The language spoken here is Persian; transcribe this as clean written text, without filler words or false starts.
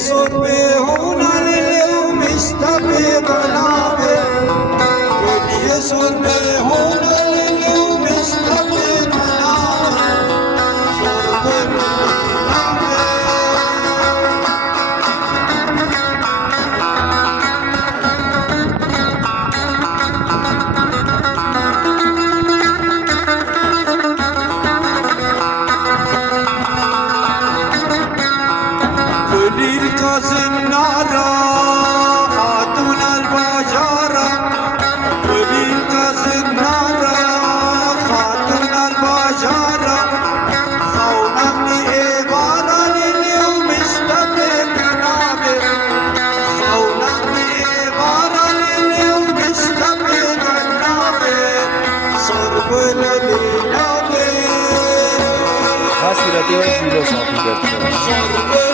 صربي هنا لليوم اشتبه ظلامي ولي صربي هنا لليوم اشتبه ظلامي صربي النارة خاتون البجارة وللكاس النارة خاتون البجارة خونا من عبارة لليوم اشتبه كنابر خونا من عبارة لليوم اشتبه كنابر صرب البلابر Hasbirate ve filosofi dertleri.